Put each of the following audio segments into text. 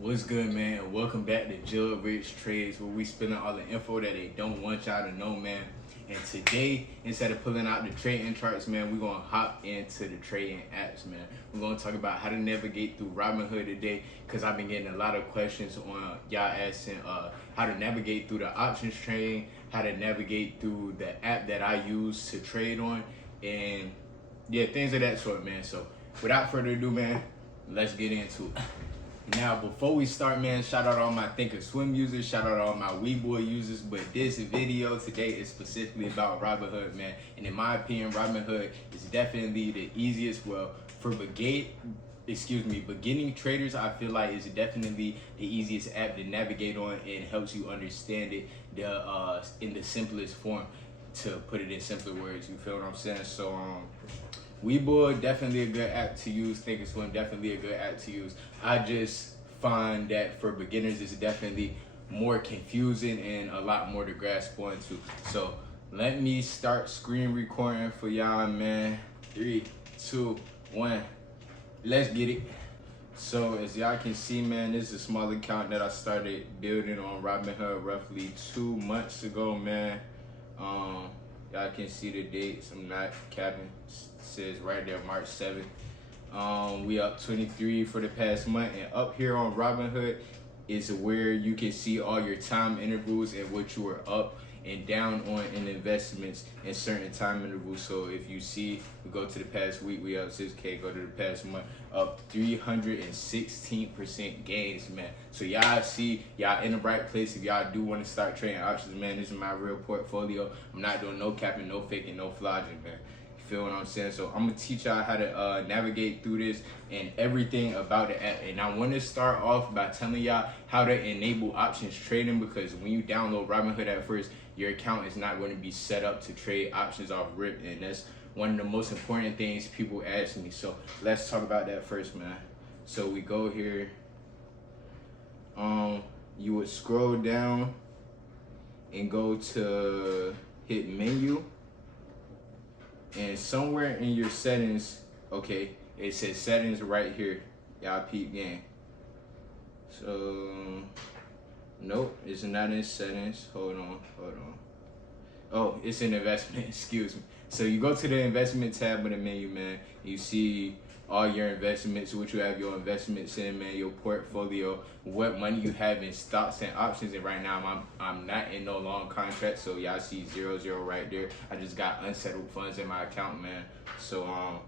What's good, man? Welcome back to Jill Rich Trades, where we spilling all the info that they don't want y'all to know, man. And today, instead of pulling out the trading charts, man, we're gonna hop into the trading apps, man. We're gonna talk about how to navigate through Robinhood today, because I've been getting a lot of questions on y'all asking how to navigate through the options trading, how to navigate through the app that I use to trade on, and yeah, things of that sort, man. So without further ado, man, let's get into it. Now, before we start, man, shout out all my Thinkorswim users, shout out all my Webull users, but this video today is specifically about Robinhood, man. And in my opinion, Robinhood is definitely the easiest, well, for beginning traders, I feel like it's definitely the easiest app to navigate on and helps you understand it in the simplest form, to put it in simpler words. You feel what I'm saying? So, Webull, definitely a good app to use. Thinkorswim, definitely a good app to use. I just find that for beginners, it's definitely more confusing and a lot more to grasp onto. So let me start screen recording for y'all, man. 3, 2, 1. Let's get it. So as y'all can see, man, this is a small account that I started building on Robinhood roughly 2 months ago, man. Y'all can see the dates. I'm not capping. Says right there, March 7th. We up 23 for the past month, and up here on Robinhood is where you can see all your time intervals and what you are up and down on in investments in certain time intervals. So if you see, we go to the past week, we up 6K, go to the past month, up 316% gains, man. So y'all see, y'all in the right place if y'all do want to start trading options, man. This is my real portfolio. I'm not doing no capping, no faking, no flogging, man. You feel what I'm saying? So I'm gonna teach y'all how to navigate through this and everything about the app. And I want to start off by telling y'all how to enable options trading, because when you download Robinhood at first, your account is not going to be set up to trade options off rip, and that's one of the most important things people ask me. So let's talk about that first, man. So we go here. You would scroll down and go to hit menu, and somewhere in your settings, okay, it says settings right here. Y'all peep game. So nope, it's not in settings. Hold on. Oh, it's in investment, excuse me. So you go to the investment tab of the menu, man. You see all your investments, what you have your investments in, man, your portfolio, what money you have in stocks and options. And right now I'm not in no long contract, so y'all see 0 right there. I just got unsettled funds in my account, man. So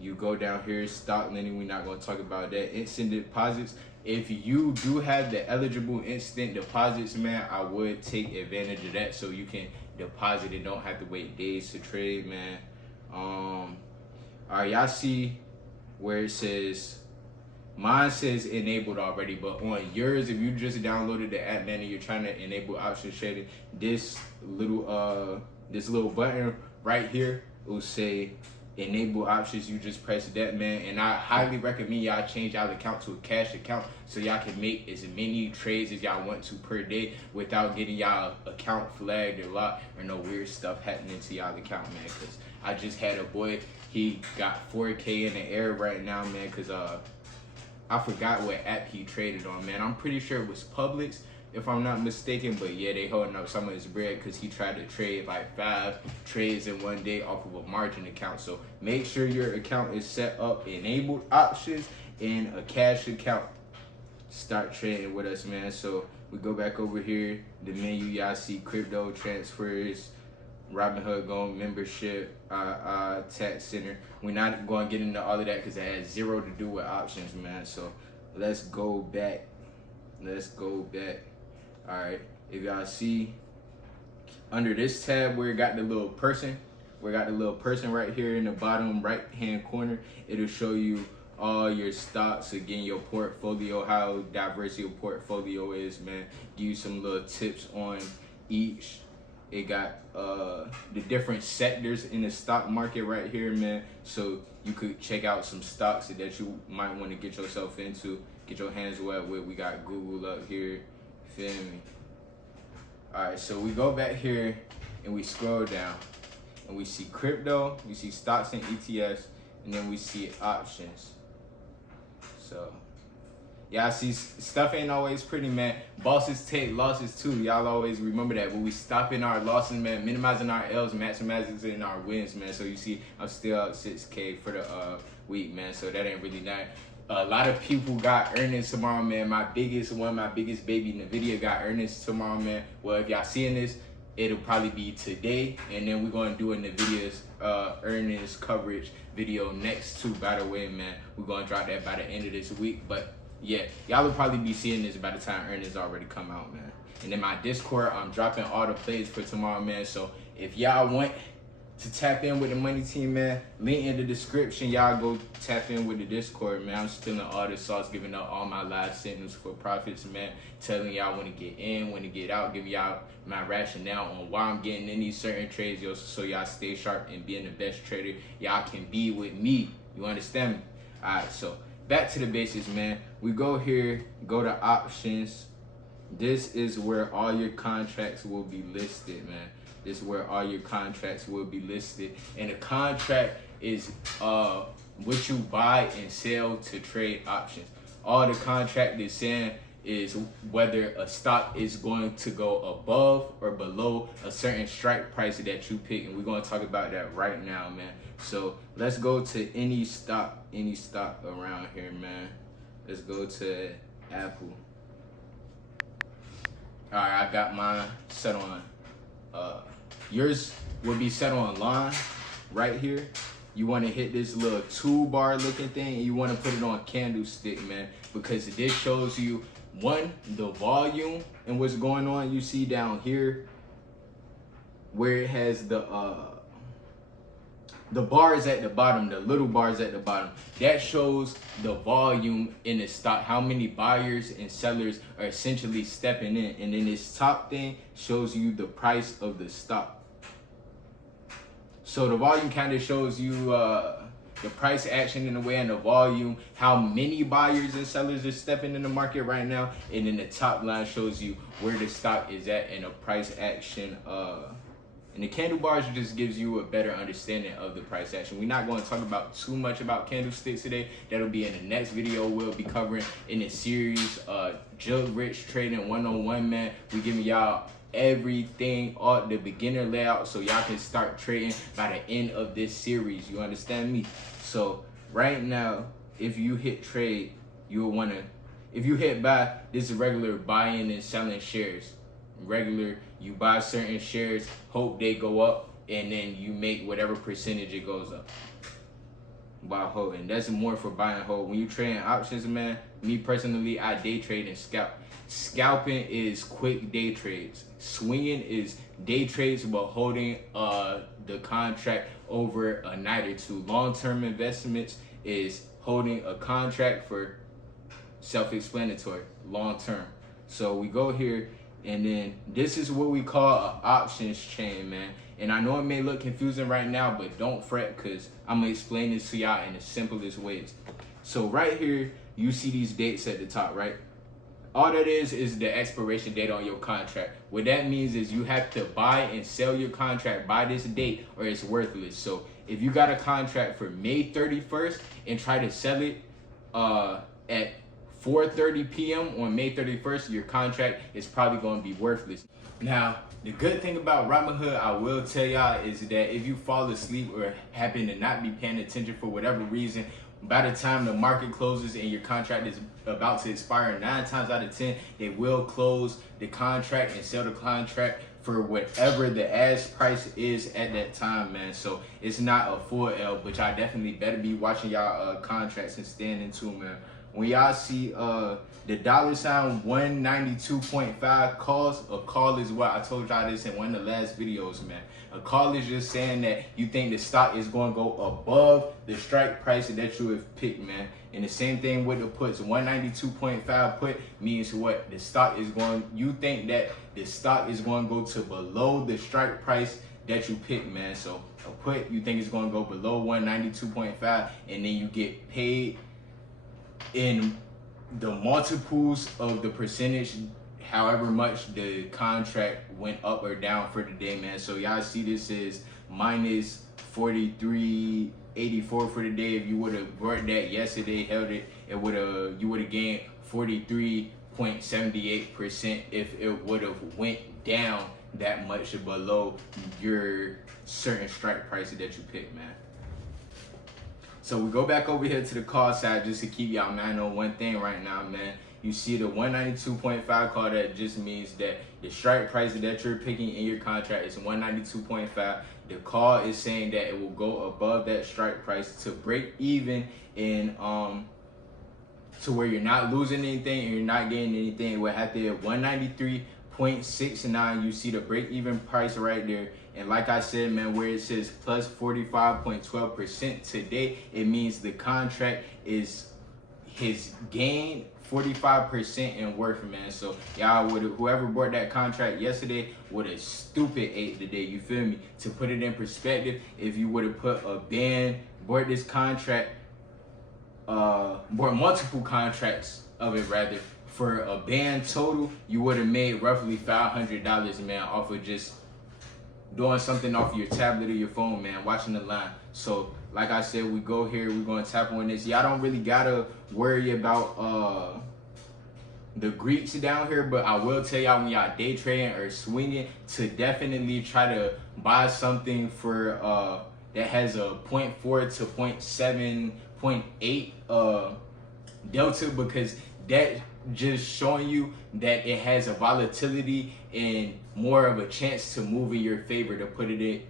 you go down here, stock lending, we're not gonna talk about that. Instant deposits. If you do have the eligible instant deposits, man, I would take advantage of that so you can deposit and don't have to wait days to trade, man. All right, y'all see where it says, mine says enabled already, but on yours, if you just downloaded the app, man, and you're trying to enable options trading, this little button right here will say enable options. You just press that, man, and I highly recommend y'all change y'all account to a cash account so y'all can make as many trades as y'all want to per day without getting y'all account flagged or locked or no weird stuff happening to y'all account, man. Because I just had a boy, he got 4K in the air right now, man, because I forgot what app he traded on, man. I'm pretty sure it was Publix, if I'm not mistaken, but yeah, they holding up some of his bread because he tried to trade like 5 trades in one day off of a margin account. So make sure your account is set up, enabled options, in a cash account. Start trading with us, man. So we go back over here, the menu, y'all see crypto transfers, Robinhood Go membership, tax center. We're not going to get into all of that because it has 0 to do with options, man. So let's go back. All right, if y'all see under this tab where it got the little person, right here in the bottom right hand corner, it'll show you all your stocks, again, your portfolio, how diverse your portfolio is, man. Give you some little tips on each. It got the different sectors in the stock market right here, man. So you could check out some stocks that you might want to get yourself into, get your hands wet with. We got Google up here, feel me? All right, so we go back here and we scroll down and we see crypto, we see stocks and ETFs, and then we see options. So Y'all see, stuff ain't always pretty, man. Bosses take losses too. Y'all always remember that. But we stopping our losses, man, minimizing our L's, maximizing our wins, man. So you see, I'm still up 6K for the week, man. So that ain't really that. A lot of people got earnings tomorrow, man. My biggest baby, Nvidia, got earnings tomorrow, man. Well, if y'all seeing this, it'll probably be today, and then we're gonna do a Nvidia's earnings coverage video next too. By the way, man, we're gonna drop that by the end of this week. But yeah, y'all will probably be seeing this by the time earnings already come out, man. And in my Discord, I'm dropping all the plays for tomorrow, man. So if y'all want to tap in with the money team, man, link in the description. Y'all go tap in with the Discord, man. I'm spilling all the sauce, giving up all my live signals for profits, man. Telling y'all when to get in, when to get out, giving y'all my rationale on why I'm getting in these certain trades, yo, so y'all stay sharp and being the best trader y'all can be with me. You understand me? All right, so back to the basics, man. We go here, go to options. This is where all your contracts will be listed, man. This is where all your contracts will be listed. And a contract is what you buy and sell to trade options. All the contract is saying is whether a stock is going to go above or below a certain strike price that you pick. And we're going to talk about that right now, man. So let's go to any stock around here, man. Let's go to Apple. All right, I got mine set on. Yours will be set on line right here. You want to hit this little toolbar looking thing, and you want to put it on candlestick, man, because this shows you, one, the volume and what's going on. You see down here where it has the bars at the bottom, the little bars at the bottom. That shows the volume in the stock, how many buyers and sellers are essentially stepping in. And then this top thing shows you the price of the stock. So the volume kind of shows you the price action in a way, and the volume, how many buyers and sellers are stepping in the market right now. And then the top line shows you where the stock is at and the price action. And the candle bars just gives you a better understanding of the price action. We're not going to talk about too much about candlesticks today. That'll be in the next video we'll be covering in the series, Jug Rich Trading 101, man. We giving y'all everything, all the beginner layout, so y'all can start trading by the end of this series. You understand me? So right now, if you hit trade, you'll want to, if you hit buy, this is regular buying and selling shares. Regular, you buy certain shares, hope they go up, and then you make whatever percentage it goes up by holding. That's more for buy and hold. When you trading options, man, me personally, I day trade and scalp. Scalping is quick day trades. Swinging is day trades, but holding the contract over a night or two. Long-term investments is holding a contract for self-explanatory, long-term. So we go here, and then this is what we call an options chain, man. And I know it may look confusing right now, but don't fret, because I'm going to explain this to y'all in the simplest ways. So right here, you see these dates at the top, right? All that is the expiration date on your contract. What that means is you have to buy and sell your contract by this date, or it's worthless. So if you got a contract for May 31st and try to sell it at 4:30 p.m. on May 31st, your contract is probably going to be worthless. Now, the good thing about Robinhood, I will tell y'all, is that if you fall asleep or happen to not be paying attention for whatever reason, by the time the market closes and your contract is about to expire, 9 times out of 10, they will close the contract and sell the contract for whatever the ask price is at that time, man. So it's not a full L, but y'all definitely better be watching y'all contracts and staying in tune, man. When y'all see the $ 192.5 calls, a call is what I told y'all this in one of the last videos, man. A call is just saying that you think the stock is going to go above the strike price that you have picked, man. And the same thing with the puts. 192.5 put means what? The stock is going, you think that the stock is going to go to below the strike price that you picked, man. So a put, you think it's going to go below 192.5, and then you get paid in the multiples of the percentage, however much the contract went up or down for the day, man. So y'all see this is minus 43.84 for the day. If you would have brought that yesterday, held it, you would have gained 43.78% if it would have went down that much below your certain strike price that you picked, man. So we go back over here to the call side just to keep y'all mind on one thing right now, man. You see the 192.5 call, that just means that the strike price that you're picking in your contract is 192.5. The call is saying that it will go above that strike price to break even in to where you're not losing anything and you're not getting anything. It will have to hit 193.69. You see the break even price right there. And like I said, man, where it says plus 45.12% today, it means the contract is his gain 45% in worth, man. So y'all would, whoever bought that contract yesterday would have stupid ate today. You feel me? To put it in perspective, if you would have put a band, bought this contract, bought multiple contracts of it rather, for a band total, you would have made roughly $500, man, off of just doing something off your tablet or your phone, man, watching the line. So like I said, we go here, we're gonna tap on this. Y'all don't really gotta worry about the Greeks down here, but I will tell y'all when y'all day trading or swinging to definitely try to buy something for that has a 0.4 to 0.7, 0.8 delta, because that just showing you that it has a volatility and more of a chance to move in your favor, to put it in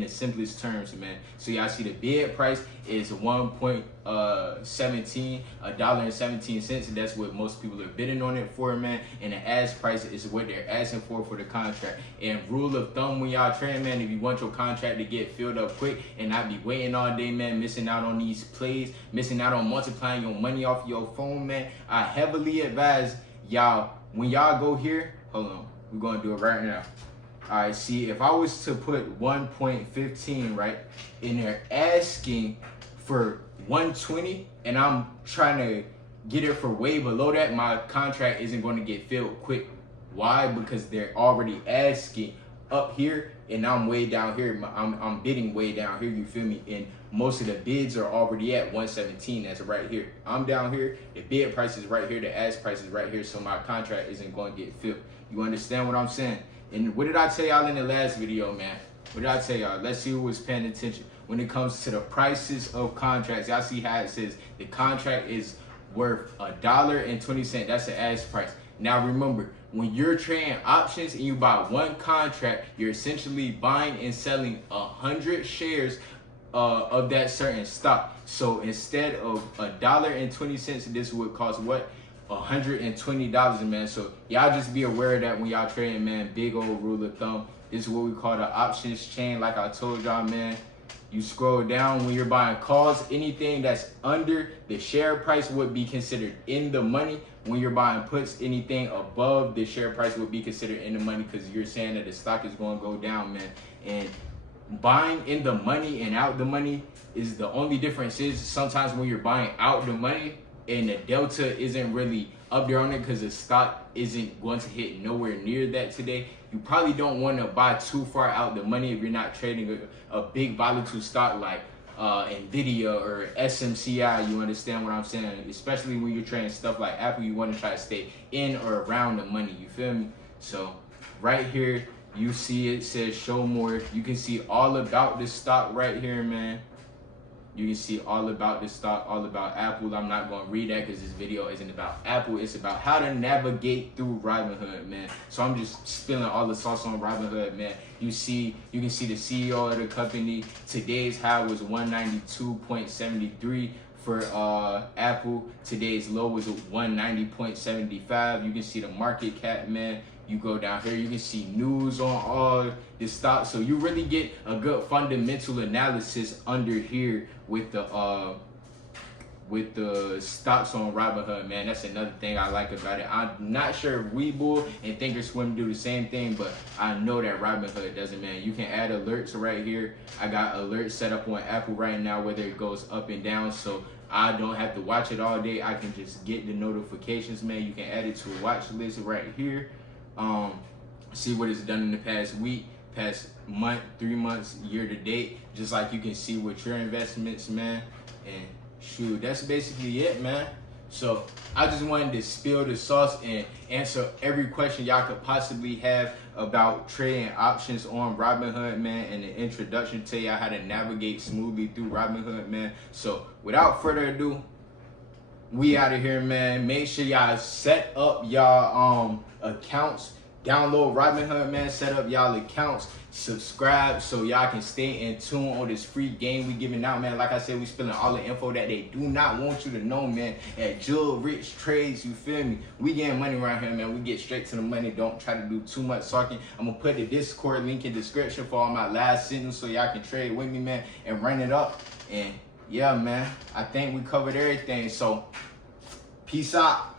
the simplest terms, man. So y'all see the bid price is $1.17, that's what most people are bidding on it for, man. And the ask price is what they're asking for the contract. And rule of thumb when y'all trade, man, if you want your contract to get filled up quick and not be waiting all day, man, missing out on these plays, missing out on multiplying your money off your phone, man, I heavily advise y'all, when y'all go here, hold on, we're gonna do it right now. All right, see, if I was to put 1.15, right, and they're asking for 120, and I'm trying to get it for way below that, my contract isn't going to get filled quick. Why? Because they're already asking up here, and I'm way down here. I'm bidding way down here, you feel me? And most of the bids are already at 117, that's right here. I'm down here, the bid price is right here, the ask price is right here, so my contract isn't going to get filled. You understand what I'm saying? And what did I tell y'all in the last video, man? What did I tell y'all? Let's see who was paying attention. When it comes to the prices of contracts, y'all see how it says the contract is worth $1.20. That's the ask price. Now remember, when you're trading options and you buy one contract, you're essentially buying and selling 100 shares of that certain stock. So instead of $1.20, this would cost what? $120, man. So y'all just be aware of that when y'all trading, man. Big old rule of thumb. This is what we call the options chain. Like I told y'all, man, you scroll down when you're buying calls, anything that's under the share price would be considered in the money. When you're buying puts, anything above the share price would be considered in the money, because you're saying that the stock is going to go down, man. And buying in the money and out the money is the only difference. Is sometimes when you're buying out the money and the delta isn't really up there on it because the stock isn't going to hit nowhere near that today, you probably don't want to buy too far out the money if you're not trading a big volatile stock like Nvidia or SMCI. You understand what I'm saying? Especially when you're trading stuff like Apple, you want to try to stay in or around the money. You feel me? So right here, you see it says show more. You can see all about this stock right here, man. You can see all about this stock, all about Apple. I'm not going to read that because this video isn't about Apple. It's about how to navigate through Robinhood, man. So I'm just spilling all the sauce on Robinhood, man. You can see the CEO of the company. Today's high was 192.73 for Apple. Today's low was 190.75. You can see the market cap, man. You go down here, you can see news on all this stock. So you really get a good fundamental analysis under here with the stocks on Robinhood, man. That's another thing I like about it. I'm not sure if Webull and Thinkorswim do the same thing, but I know that Robinhood does it, man. You can add alerts right here. I got alerts set up on Apple right now, whether it goes up and down, so I don't have to watch it all day. I can just get the notifications, man. You can add it to a watch list right here. See what it's done in the past week, past month, 3 months, year to date, just like you can see with your investments, man. And shoot, that's basically it, man. So I just wanted to spill the sauce and answer every question y'all could possibly have about trading options on Robinhood, man, and the introduction to y'all how to navigate smoothly through Robinhood, man. So without further ado, we out of here, man. Make sure y'all set up y'all accounts. Download Robinhood, man. Set up y'all accounts. Subscribe so y'all can stay in tune on this free game we giving out, man. Like I said, we spilling all the info that they do not want you to know, man. At Jill Rich Trades, you feel me? We getting money around here, man. We get straight to the money. Don't try to do too much talking. I'm gonna put the Discord link in the description for all my live signals so y'all can trade with me, man, and run it up. And yeah, man, I think we covered everything. So peace out.